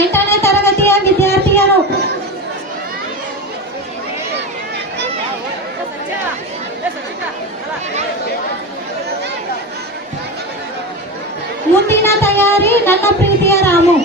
8ನೇ ತರಗತಿಯ ವಿದ್ಯಾರ್ಥಿಯರು. ಮುಂದಿನ ತಯಾರಿ ನನ್ನ ಪ್ರೀತಿಯ ರಾಮು.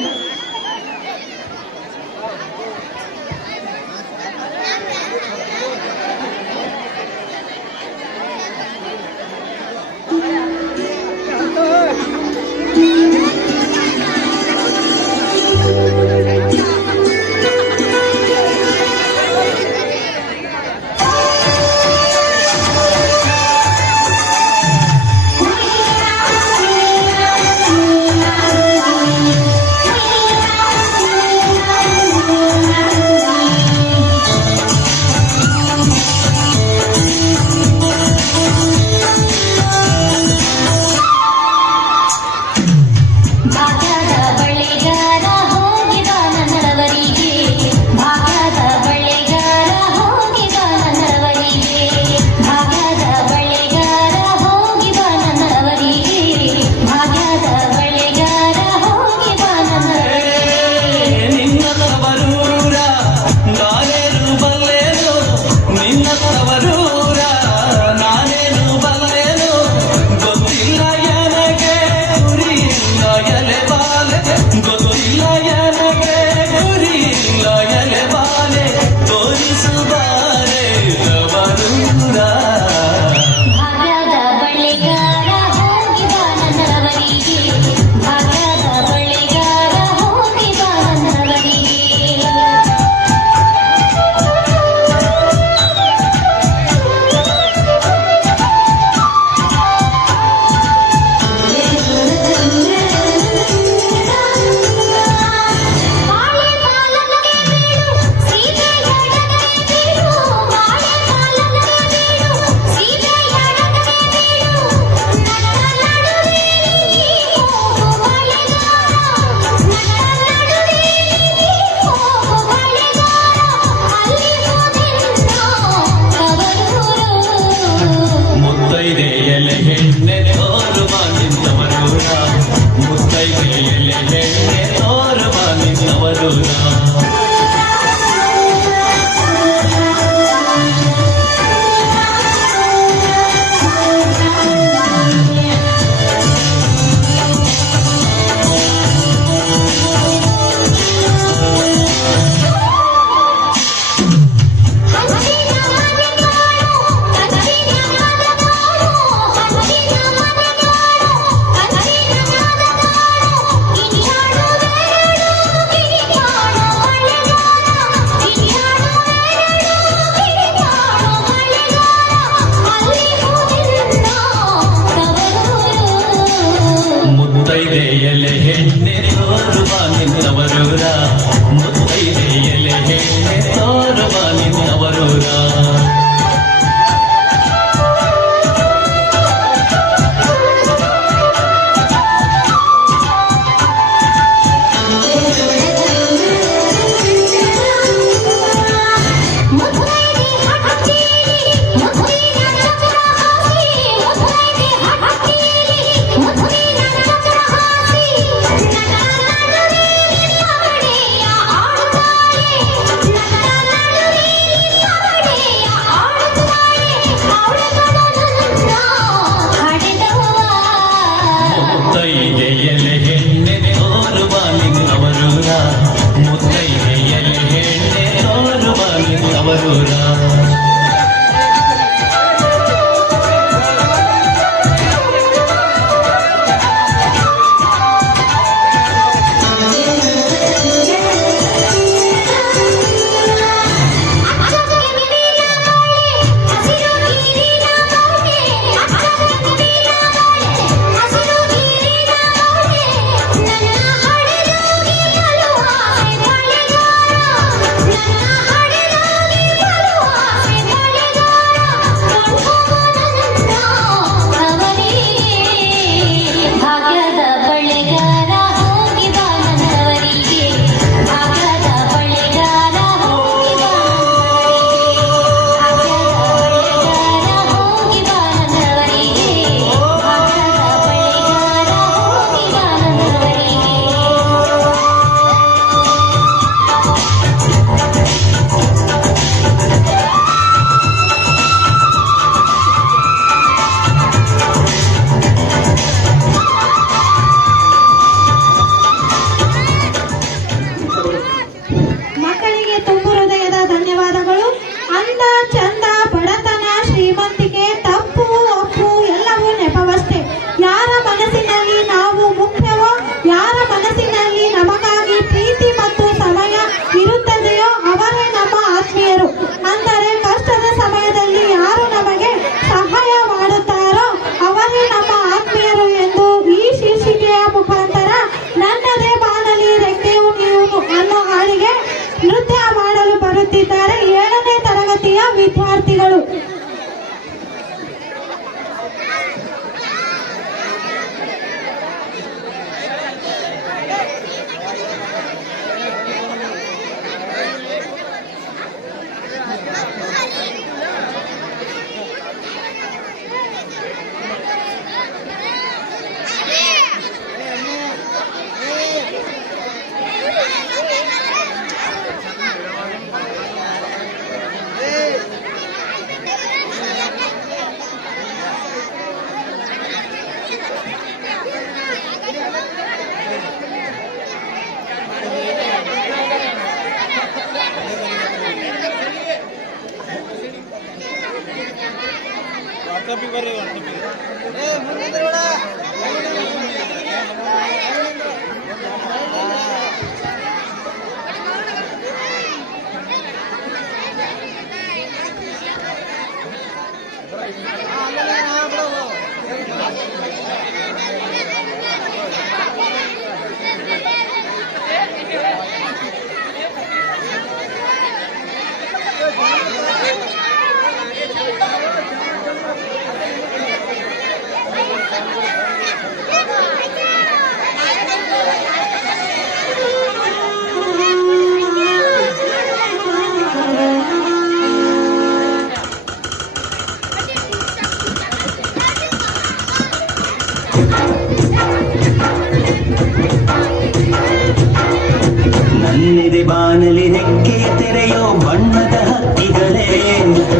ನನ್ನೆದೆ ಬಾನಲಿ ರೆಕ್ಕೆಯ ತೆರೆಯೋ ಬಣ್ಣದ ಹಕ್ಕಿಗಳೇ,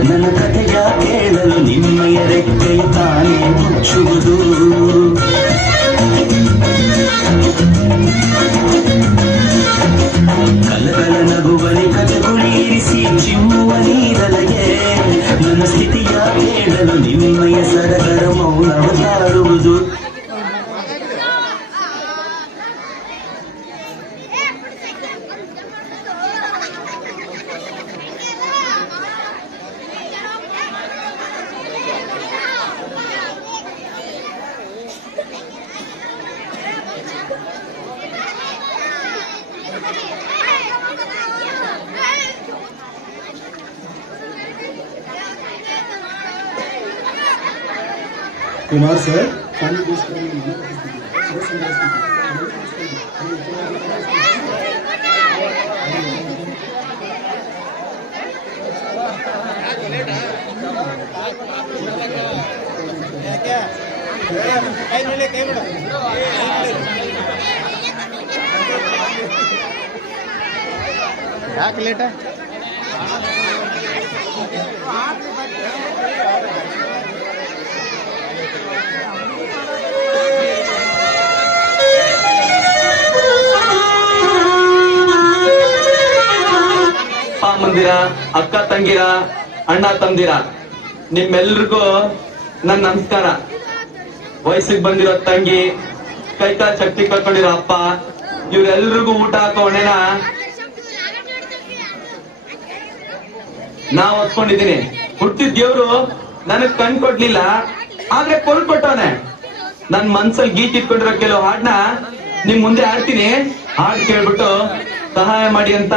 ನನ್ನ ಕಥೆಯ ಕೇಳಲು ನಿಮ್ಮಯ ರೆಕ್ಕೆಯ ತಾನೇ ಮುಚ್ಚುವುದು. ಕಲಕಲ ನಗುವಲಿ ಕಥೆಗುಳೀರಿಸಿ ಚಿಮ್ಮುವ ನೀರಲಗೆ, ನನ್ನ ಸ್ಥಿತಿಯ ಕೇಳಲು ನಿಮ್ಮಯ ಸಡಗರ ಮೌನವ ತಾರುವುದು. कुमार सर ಯಾಕೆ ಲೇಟ? ಮಂದಿರ, ಅಕ್ಕ ತಂಗಿರ, ಅಣ್ಣ ತಂದಿರ, ನಿಮ್ಮೆಲ್ರಿಗೂ ನನ್ನ ನಮಸ್ಕಾರ. ವಯಸ್ಸಿಗೆ ಬಂದಿರೋ ತಂಗಿ, ಕೈಕಾಲ ಶಕ್ತಿ ಕಳ್ಕೊಂಡಿರೋ ಅಪ್ಪ, ಇವ್ರೆಲ್ರಿಗೂ ಊಟ ಹಾಕೋ ಹೊಣೆನ ನಾ ಹೊತ್ಕೊಂಡಿದ್ದೀನಿ. ಹುಟ್ಟಿದ ದೇವ್ರು ನನಗ್ ಕಣ್ ಕೊಡ್ಲಿಲ್ಲ, ಆದ್ರೆ ಕೊಟ್ಟವನೆ. ನನ್ ಮನ್ಸಲ್ಲಿ ಗೀಚ್ ಇಟ್ಕೊಂಡಿರೋ ಕೆಲವು ಹಾಡ್ನ ನಿಮ್ ಮುಂದೆ ಆಡ್ತೀನಿ. ಹಾಡ್ ಕೇಳ್ಬಿಟ್ಟು ಸಹಾಯ ಮಾಡಿ ಅಂತ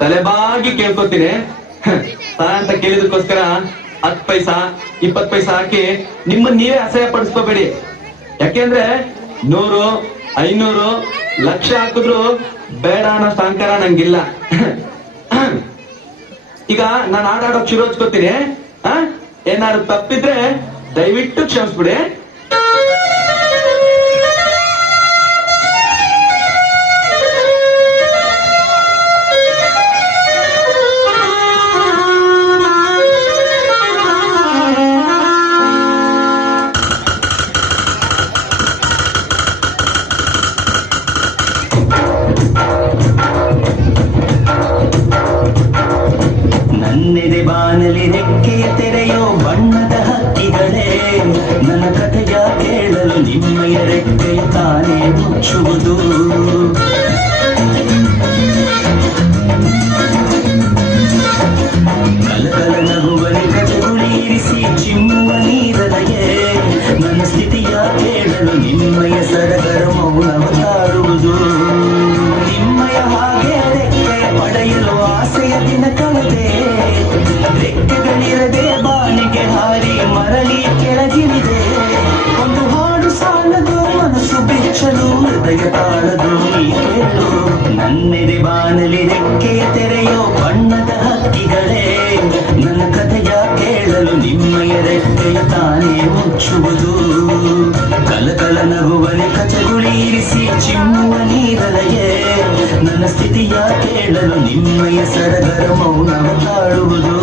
ತಲೆಬಾಗಿ ಕೇಳ್ಕೊತೀನಿ. ಸಹಾಯ ಅಂತ ಕೇಳಿದಕ್ಕೋಸ್ಕರ 10 ಪೈಸಾ 20 ಪೈಸಾ ಹಾಕಿ ನಿಮ್ಮನ್ನ ನೀವೇ ಅಸಹ್ಯ ಪಡಿಸ್ಕೋಬೇಡಿ. ಯಾಕೆಂದ್ರೆ 100, 500, ಲಕ್ಷ ಹಾಕಿದ್ರು ಬೇಡ ಅನ್ನೋ ಅಹಂಕಾರ ನಂಗಿಲ್ಲ. ಈಗ ನಾನು ಆಡಾಡೋಕ್ ಶುರು ಹಚ್ಕೋತೀನಿ. ಏನಾದ್ರು ತಪ್ಪಿದ್ರೆ ದಯವಿಟ್ಟು ಕ್ಷಮಿಸ್ಬಿಡಿ. ನನ್ನೆದೆ ಬಾನಲಿ ರೆಕ್ಕೆಯ ತೆರೆಯೋ ಬಣ್ಣದ ಹಕ್ಕಿಗಳೇ, ನನ್ನ ಕಥೆಯ ಕೇಳಲು ನಿಮ್ಮಯ ರೆಕ್ಕೆಯ ತಾನೇ ಮುಚ್ಚುವುದು. ಕಲಕಲ ನಗುವಲಿ ಕಥೆಗುಳೀರಿಸಿ ಚಿಮ್ಮುವ ನೀರಲಗೆ, ನನ್ನ ಸ್ಥಿತಿಯ ಕೇಳಲು ನಿಮ್ಮಯ ಸಡಗರ ಮೌನವ ತಾರುವುದು. ನಿಮ್ಮಯ ಹಾಗೆ ರೆಕ್ಕೆಯ ಪಡೆಯಲು ಆಸೆಯ ದಿನ ಕಳೆದೆ, ರೆಕ್ಕೆಗಳಿರದೆ ಬಾನಿಗೆ ಹಾರಿ ಮರಳಿ ಕೆಳಗಿಳಿದೆ. ಒಂದು ಹಾಡು ಸಾಲದು ಮನಸ್ಸು ಬಿಚ್ಚಲು ಹೃದಯ ತಾಳದು ನೀ ಕೇಳು. ನನ್ನೆದೆ ಬಾನಲಿ ರೆಕ್ಕೆಯ ತೆರೆಯೋ ಬಣ್ಣದ ಹಕ್ಕಿಗಳೇ, ನನ್ನ ಕಥೆಯ ಕೇಳಲು ನಿಮ್ಮಯ ರೆಕ್ಕೆಯ ತಾನೇ ಮುಚ್ಚುವುದು. ಕಲಕಲ ನಗುವಲಿ ಕಚಗುಳೀರಿಸಿ ಚಿಮ್ಮುವ ನೀರಲಗೆ, ನನ್ನ ಸ್ಥಿತಿಯ ಕೇಳಲು ನಿಮ್ಮಯ ಸಡಗರ ಮೌನವ ತಾಳುವುದು.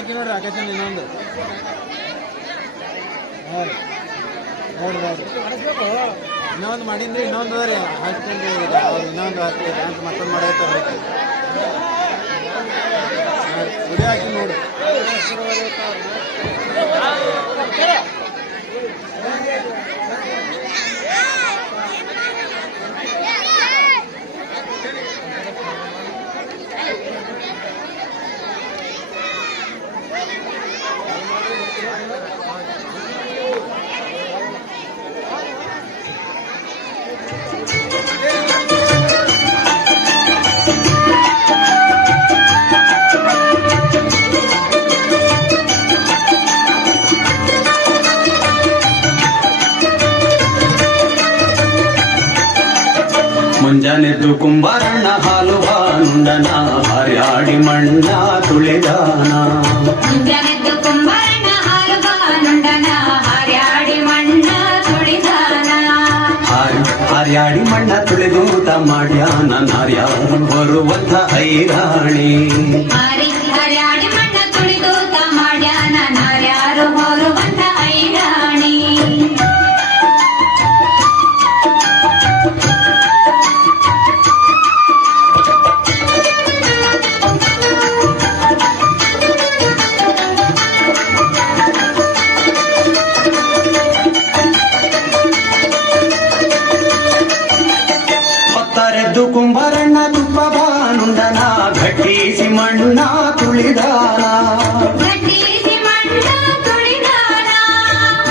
ಹಾಕಿ ನೋಡ್ರಿ ಆಕಾಶ ಇನ್ನೊಂದು ನೋಡ್ರಿ ಇನ್ನೊಂದು ಮಾಡೀನಿ ಇನ್ನೊಂದು ಅದ ರೀ ಹಾಕ್ತೀನಿ ಅವ್ರು ಇನ್ನೊಂದು ಹಾಕಿ ಡ್ಯಾನ್ಸ್ ಮತ್ತೊಂದು ಮಾಡೈತಾರೆ ವಿಡಿಯೋ ಹಾಕಿ ನೋಡಿ ಮುಂಜಾನೆದ್ದು ಕುಂಬಾರಣ್ಣ ಹಾಲು ಹಾನುಂಡನ ಹರ್ಯಾಡಿ ಮಣ್ಣ ತುಳಿದಾನ ಮುಂಜಾನೆದ್ದು ಕುಂಬಾರಣ್ಣ ಹಾಲು ಬಾನುಂಡನ ಹಾರ್ಯಾಡಿ ಮಣ್ಣ ತುಳಿದಾನ ಹರ್ಯಾಡಿ ಮಣ್ಣ ತುಳಿದೂತ ಮಾಡ್ಯಾನ ನಾರ್ಯಾರು ಬರುವಂತ ಐರಾಣಿ ಹರ್ಯಾಡಿ ಮಣ್ಣ ತುಳಿದೂತ ಮಾಡ್ಯಾನ ನಾರ್ಯಾರು ಹೋರುವಂತ ಐರಾಣಿ ಹೊತ್ತಾರೆದ್ದು ಕುಂಬಾರಣ್ಣ ತುಪ್ಪ ಬಾನುಂಡನ ಘಟ್ಟಿಸಿ ಮಣ್ಣ ತುಳಿದಾನ ಗಟ್ಟಿಸಿ ಮಣ್ಣ ತುಳಿದಾನ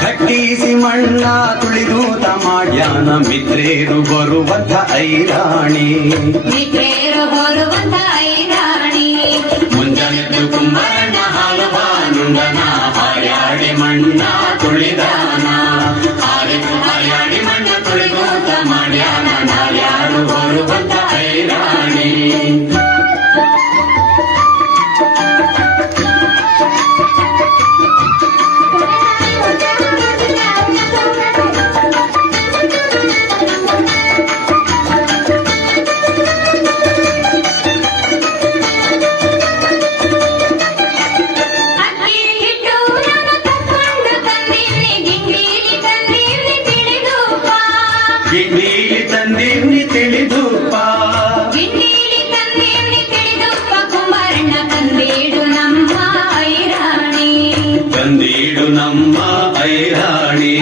ಘಟ್ಟಿಸಿ ಮಣ್ಣ ತುಳಿದೂತ ಮಾಡ್ಯಾನ ಮಿತ್ರೇರು ಬರುವಂತ ಐರಾಣಿ ಮಿತ್ರೇರು ಹೋರುವಂತ ಐರಾಣಿ ಮುಂಜಾನೆದ್ದು ಕುಂಬಾರಣ್ಣ ಹಾಲು ಬಾನುಂಡನ ಹಾರ್ಯಾಡಿ ಮಣ್ಣ ತುಳಿದಾನ ಹಾರ್ಯಾಡಿ ಮಣ್ಣ ತುಳಿದೂತ ಮಾಡ್ಯಾನ ನಾರ್ಯಾರು ಬರುವಂತ ಐರಾಣಿ ಅಕ್ಕಿ ಹಿಟ್ಟು ನಾನು ತಕೊಂಡು ತಂದೀನಿ ಗಿಂಡೀಲಿ ತಂದೀನಿ ತಿಳಿದೂಪ ಗಿಂಡೀಲಿ ತಂದೀನಿ ತಿಳಿದೂಪ ಗಿಂಡೀಲಿ ತಂದೀನಿ ತಿಳಿದೂಪ ಕುಂಬಾರಣ್ಣ ತಂದೀಡು ನಮ್ಮ ಐರಾಣಿ ತಂದೀಡು ನಮ್ಮ ಐರಾಣಿ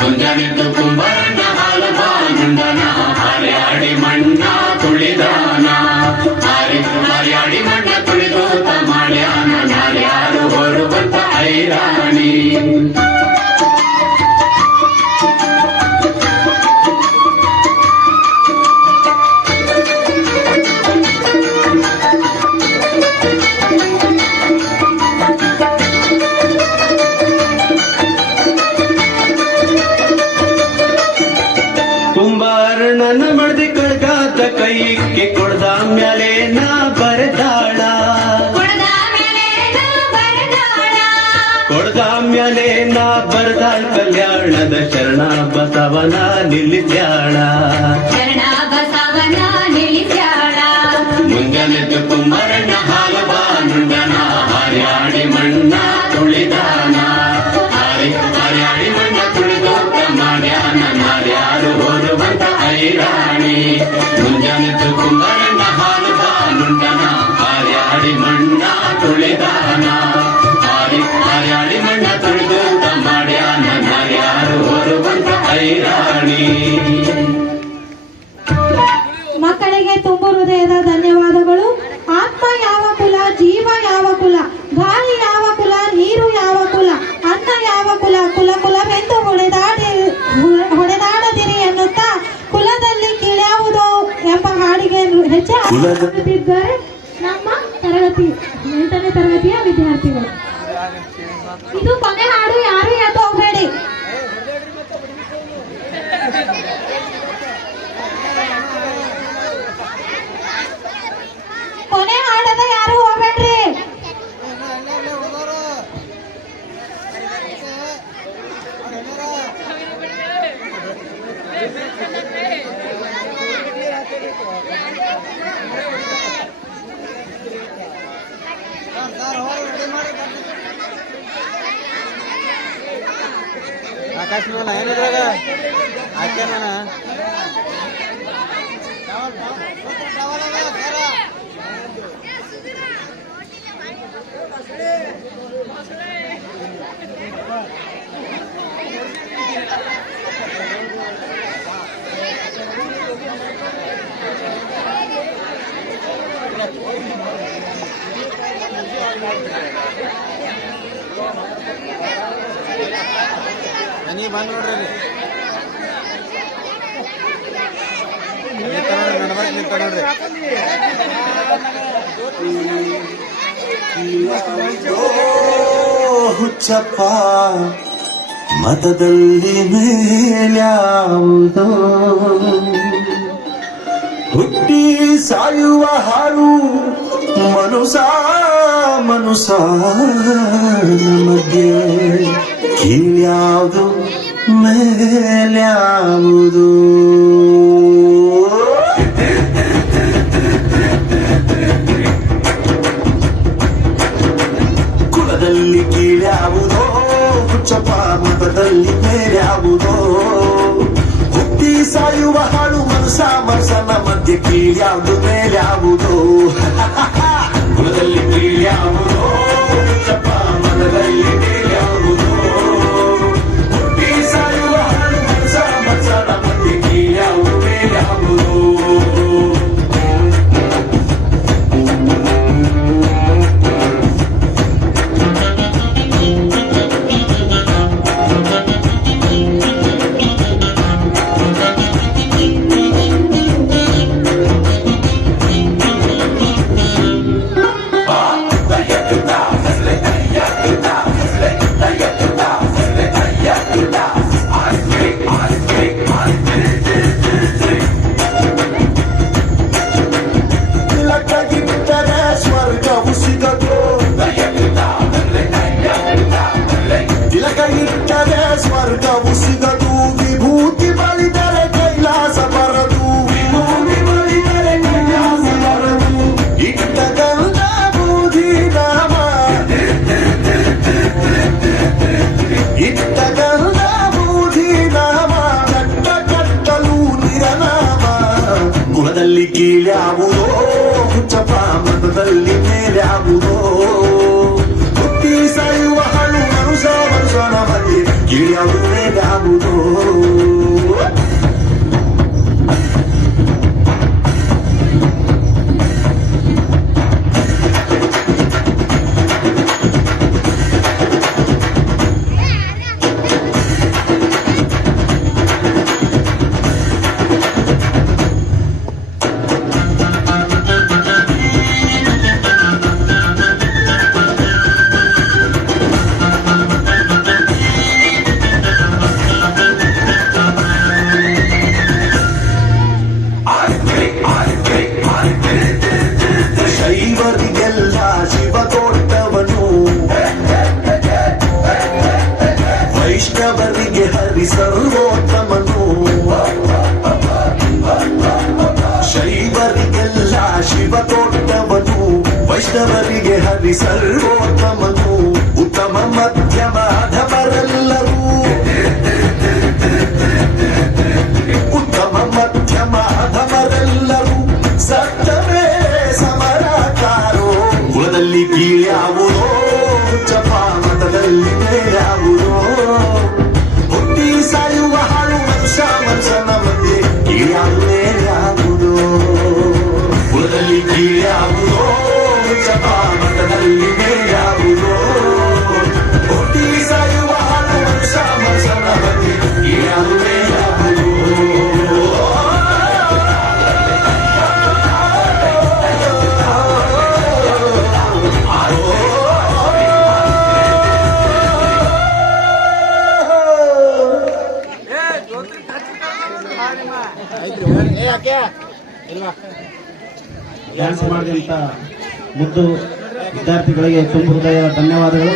ಮುಂಜಾನೆದ್ದು ಕುಂಬಾರಣ್ಣ ಹಾಲು ಬಾನುಂಡನ ಹಾರ್ಯಾಡಿ ಮಣ್ಣ ತುಳಿದಾನ ಹಾರ್ಯಾಡಿ ಮಣ್ಣ ತುಳಿದೂತ ಮಾಡ್ಯಾನ ನಾರ್ಯಾರು ಬರುವಂತ ಐರಾಣಿ ಕುಂಬಾರಣ್ಣನ ಮಡ್ದಿ ಕಳ್ಗಾದ ಕೈಗೆ ಕೊಡ್ದ ಮ್ಯಾಲೆ ನಾ ಬರದಾಳ ಕೊಡದ ಮೇಲೆ ನಾ ಬರದಾಳ ಕೊಡ್ದ ಮ್ಯಾಲೆ ನಾ ಬರದಾಳ ಕಲ್ಯಾಣದ ಶರಣ ಬಸವನ ನಿಲ್ಲಿಸ್ಯಾಳ ಶರಣ ಬಸವನ ನಿಲ್ಲಿಸ್ಯಾಳ ಮುಂಜಾನೆದ್ದು ಕುಂಬಾರಣ್ಣ ಹಾಲು ಬಾನುಂಡನ ಹಾರ್ಯಾಡಿ ಮಣ್ಣ ತುಳಿದಾನ ಹಾರ್ಯಾಡಿ ಮಣ್ಣ ತುಳಿದೂತ ಮಾಡ್ಯಾನ ನಾರ್ಯಾರು ಹೋರುವಂತ ಐರಾಣಿ ಮುಂಜಾನೆದ್ದು ಕುಂಬಾರಣ್ಣ ಹಾಲು ಬಾನುಂಡನ ಹಾರ್ಯಾಡಿ ಮಣ್ಣ ತುಳಿದಾನ ಹಾರ್ಯಾಡಿ ಮಣ್ಣ ತುಳಿದೂತ ಮಾಡ್ಯಾನ ನಾರ್ಯಾರು ಹೋರುವಂತ ಐರಾಣಿ ಮಕ್ಕಳಿಗೆ ತುಂಬು ಹೃದಯದ ಧನ್ಯವಾದಗಳು. ಆತ್ಮ ಯಾವ ಕುಲ, ಜೀವ ಯಾವ ಕುಲ, ಗಾಳಿ ಯಾವ ಕುಲ, ನೀರು ಯಾವ ಕುಲ, ಅನ್ನ ಯಾವ ಕುಲ, ಕುಲ ಕುಲವೆಂದು ಹೊಡೆದಾಡದಿರಿ ಎನ್ನುತ್ತಾ ಕುಲದಲ್ಲಿ ಕೀಳ್ಯಾವುದು ಎಂಬ ಹಾಡಿಗೆ ಹೆಚ್ಚು ಹಾಡುತ್ತಿದ್ದಾರೆ ನಮ್ಮ ತರಗತಿ 8ನೇ ತರಗತಿಯ ವಿದ್ಯಾರ್ಥಿಗಳು. ಇದು ಕೊನೆ ಹಾಡು, ಯಾರು ಎದ್ದು ಹೋಗಬೇಡಿ. ಕೊನೆ ಹಾಡದ ಯಾರು ಹೋಗ್ಬೇಡ್ರಿ. ಸರ್ ಹೊರ ರೆಡಿ ಮಾಡಿ ಆಕಾಶ ಮೇಲೆ ಏನಿದ್ರಾಗ ಹಾಕ್ಯ ನಾನು ಮನಿ ಬಂದ್ ನೋಡ್ರಿ ನಡ್ಬರ್ಕ್ ನಿಂತ ನೋಡ್ರಿ ಹುಚ್ಚಪ್ಪ ಮತದಲ್ಲಿ ಮೇಲ್ಯಾವುದೋ ಹುಟ್ಟಿ ಸಾಯುವ ಹಾಳು ಮನುಸ ಮಧ್ಯೆ ಕೀಳ್ಯಾವುದು ಮೇಲ್ಯಾವುದು ಕುಲದಲ್ಲಿ ಕೀಳ್ಯಾವುದೋ ಹುಚ್ಚಪ್ಪ ಮತದಲ್ಲಿ ಮೇಲ್ಯಾವುದೋ ಹುಟ್ಟಿ ಸಾಯುವ ಹಾಳು ಮನಸ್ಸನ ಮಧ್ಯೆ ಕೀಳ್ಯಾವುದು ಮೇಲ್ಯಾವುದೋ ಕುಲದಲ್ಲಿ ಕೀಳ್ಯಾವುದೋ ಹುಚ್ಚಪ್ಪ ಮತದಲ್ಲಿ ಮೇಲ್ಯಾವುದೋ ಹುಟ್ಟಿ ಸಾಯುವ ಹಾಳು ಮನಸ್ಸನ ಮಧ್ಯೆ ಕೀಳ್ಯಾವುದು ಮೇಲ್ಯಾವುದೋ ಸ್ವರ್ಗವು ಸಿಗದು ವಿಭೂತಿ ಬಳಿದರೆ ಕೈಲಾಸ ಬರದು ವಿಭೂತಿ ಬಳಿದರೆ ಕೈಲಾಸ ಬರದು ಇಟ್ಟ ಗಂಧ ಬೂದಿ ನಾಮ ಇಟ್ಟ ಗಂಧ ಬೂದಿ ನಾಮ ಕಟ್ಟಲು ನಿರನಾಮ ಕುಲದಲ್ಲಿ ಕೀಳ್ಯಾವುದೋ ಹುಚ್ಚಪ್ಪ ಮತದಲ್ಲಿ ಮೇಲ್ಯಾವುದೋ ಹುಟ್ಟಿ ಸಾಯುವ ಹಣ್ಣು ಮನುಷ್ಯನ ಮಧ್ಯೆ ಕೀಳ್ಯಾವುದು ಮೇಲ್ಯಾವುದೋ ಶೈವರಿಗೆಲ್ಲ ಶಿವ ಕೊಟ್ಟವನು ವೈಷ್ಣವರಿಗೆ ಹರಿ ಸರ್ವೋತ್ತಮನು ಶೈವರಿಗೆಲ್ಲ ಶಿವ ಕೊಟ್ಟವನು ವೈಷ್ಣವರಿಗೆ ಹರಿ ಸರ್ವೋತ್ತಮನು ಉತ್ತಮ ಮಧ್ಯಮ ಅಧಮರೆಲ್ಲರೂ ಉತ್ತಮ ಮಧ್ಯಮ ಅಧಮರೆಲ್ಲರೂ ಸತ್ತಮೇ ಸಮರಕಾರೋ ಕುಲದಲ್ಲಿ ಕೀಳ್ಯಾವುದೋ ಹುಚ್ಚಪ್ಪ ಮತದಲ್ಲಿ ಮೇಲ್ಯಾವುದೋ ಹುಟ್ಟಿ ಸಾಯುವ ಹಾಳು ಮನುಷ್ಯನ ಮಧ್ಯೆ ಕೀಳ್ಯಾವುದು ಮೇಲ್ಯಾವುದೋ ಕುಲದಲ್ಲಿ ಕೀಳ್ಯಾವುದೋ ಹುಚ್ಚಪ್ಪ ಮತದಲ್ಲಿ ಮೇಲ್ಯಾವುದೋ ಹುಟ್ಟಿ ಸಾಯುವ ಹಾಳು ಮನುಷ್ಯನ ಮಧ್ಯೆ ಕೀಳ್ಯಾವುದು ಮೇಲ್ಯಾವುದೋ ಡ್ಯಾನ್ಸ್ ಮಾಡಿದಂಥ ಮುದ್ದು ವಿದ್ಯಾರ್ಥಿಗಳಿಗೆ ತುಂಬ ಹೃದಯದ ಧನ್ಯವಾದಗಳು.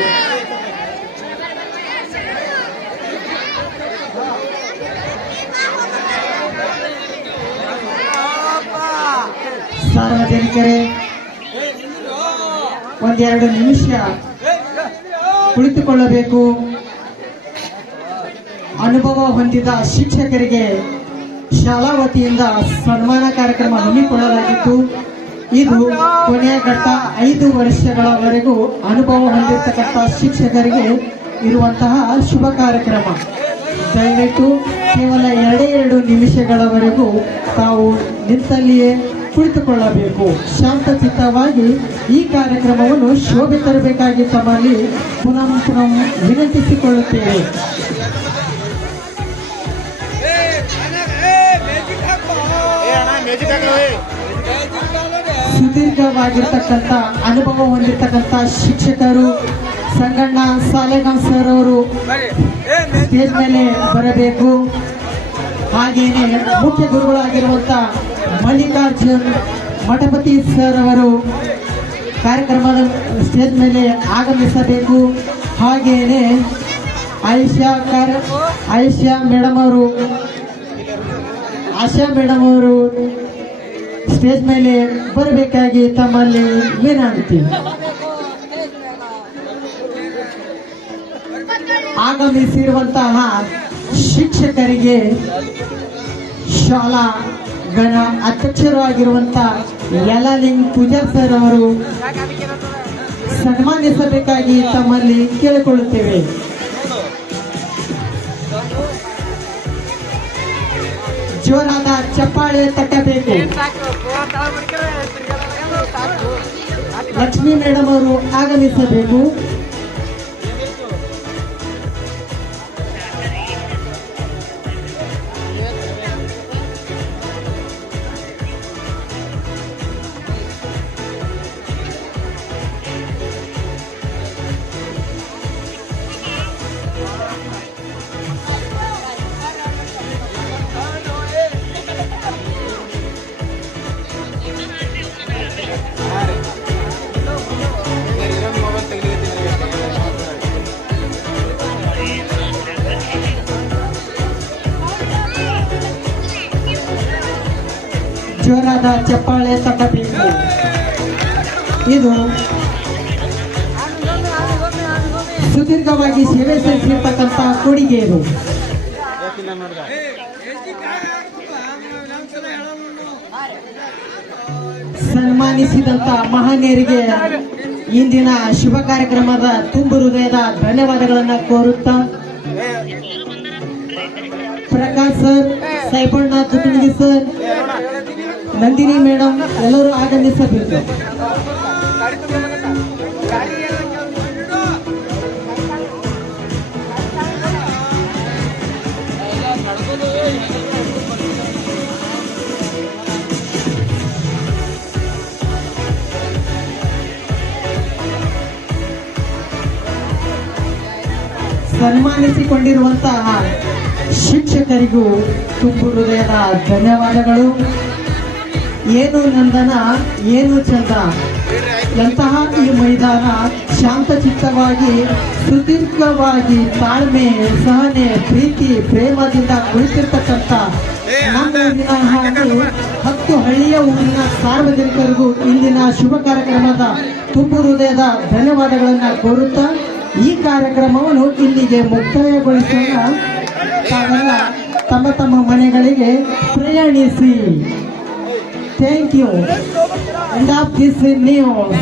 ಸಾರ್ವಜನಿಕರೇ, ಒಂದೆರಡು ನಿಮಿಷ ಕುಳಿತುಕೊಳ್ಳಬೇಕು. ಅನುಭವ ಹೊಂದಿದ ಶಿಕ್ಷಕರಿಗೆ ಶಾಲಾ ವತಿಯಿಂದ ಸನ್ಮಾನ ಕಾರ್ಯಕ್ರಮ ಹಮ್ಮಿಕೊಳ್ಳಲಾಗಿತ್ತು. ಇದು ಕೊನೆಯ ಘಟ್ಟ. 5 ವರ್ಷಗಳವರೆಗೂ ಅನುಭವ ಹೊಂದಿರತಕ್ಕಂಥ ಶಿಕ್ಷಕರಿಗೆ ಇರುವಂತಹ ಶುಭ ಕಾರ್ಯಕ್ರಮ. ದಯವಿಟ್ಟು ಕೇವಲ 2 ನಿಮಿಷಗಳವರೆಗೂ ತಾವು ನಿಂತಲ್ಲಿಯೇ ಕುಳಿತುಕೊಳ್ಳಬೇಕು. ಶಾಂತಚಿತ್ತವಾಗಿ ಈ ಕಾರ್ಯಕ್ರಮವನ್ನು ಶೋಭೆ ತರಬೇಕಾಗಿ ತಮ್ಮಲ್ಲಿ ಪುನಃ ವಿನಂತಿಸಿಕೊಳ್ಳುತ್ತೇವೆ. ಸುದೀರ್ಘವಾಗಿರ್ತಕ್ಕಂಥ ಅನುಭವ ಹೊಂದಿರತಕ್ಕಂಥ ಶಿಕ್ಷಕರು ಸಂಗಣ್ಣ ಸಾಲೆಗಾಂವ್ ಸರ್ ಅವರು ಸ್ಟೇಜ್ ಮೇಲೆ ಬರಬೇಕು. ಹಾಗೆಯೇ ಮುಖ್ಯ ಗುರುಗಳಾಗಿರುವಂಥ ಮಲ್ಲಿಕಾರ್ಜುನ್ ಮಠಪತಿ ಸರ್ ಅವರು ಕಾರ್ಯಕ್ರಮದ ಸ್ಟೇಜ್ ಮೇಲೆ ಆಗಮಿಸಬೇಕು. ಹಾಗೆಯೇ ಆಶಾ ಮೇಡಮ್ ಅವರು ಸ್ಟೇಜ್ ಮೇಲೆ ಬರಬೇಕಾಗಿ ತಮ್ಮಲ್ಲಿ ವಿನಂತಿ. ಆಗಮಿಸಿರುವಂತಹ ಶಿಕ್ಷಕರಿಗೆ ಶಾಲಾ ಗಣ ಅಧ್ಯಕ್ಷರು ಆಗಿರುವಂತಹ ಯಲಾಲಿಂಗ್ ಪೂಜಾರ್ ಸರ್ ಅವರು ಸನ್ಮಾನಿಸಬೇಕಾಗಿ ತಮ್ಮಲ್ಲಿ ಕೇಳಿಕೊಳ್ಳುತ್ತೇವೆ. ಜೋರಾದ ಚಪ್ಪಾಳೆ ತಟ್ಟಬೇಕು. ಲಕ್ಷ್ಮೀ ಮೇಡಮ್ ಅವರು ಆಗಮಿಸಬೇಕು. ಜೋರಾದ ಚಪ್ಪಾಳೆ ತಟ್ಟಬೇಕು. ಇದು ಸುದೀರ್ಘವಾಗಿ ಸೇವೆ ಸಲ್ಲಿಸಿರ್ತಕ್ಕಂಥ ಕೊಡುಗೆ. ಇದು ಸನ್ಮಾನಿಸಿದಂತ ಮಹನೀಯರಿಗೆ ಇಂದಿನ ಶುಭ ಕಾರ್ಯಕ್ರಮದ ತುಂಬು ಹೃದಯದ ಧನ್ಯವಾದಗಳನ್ನು ಕೋರುತ್ತಾ Prakash sir, Saibanna Tukanigi sir, Nandini madam ಎಲ್ಲರೂ ಆಗಮಿಸಬೇಕು. ಸನ್ಮಾನಿಸಿಕೊಂಡಿರುವಂತಹ ಶಿಕ್ಷಕರಿಗೂ ತುಂಬು ಹೃದಯದ ಧನ್ಯವಾದಗಳು. ಏನು ನಂದನ ಏನು ಚಂದ, ಎಂತಹ ಈ ಮೈದಾನ ಶಾಂತಚಿತ್ತವಾಗಿ ಸುದೀರ್ಘವಾಗಿ ತಾಳ್ಮೆ, ಸಹನೆ, ಪ್ರೀತಿ, ಪ್ರೇಮದಿಂದ ಕುಳಿತಿರ್ತಕ್ಕಂಥ ನಮ್ಮೂರಿನ ಹಾಗೂ 10 ಹಳ್ಳಿಯ ಊರಿನ ಸಾರ್ವಜನಿಕರಿಗೂ ಇಂದಿನ ಶುಭ ಕಾರ್ಯಕ್ರಮದ ತುಂಬು ಹೃದಯದ ಧನ್ಯವಾದಗಳನ್ನು ಕೋರುತ್ತಾ ಈ ಕಾರ್ಯಕ್ರಮವನ್ನು ಇಲ್ಲಿಗೆ ಮುಕ್ತಾಯಗೊಳಿಸೋಣ. ತಾವೆಲ್ಲ ತಮ್ಮ ತಮ್ಮ ಮನೆಗಳಿಗೆ ಪ್ರಯಾಣಿಸಿ. Thank you. End of this news.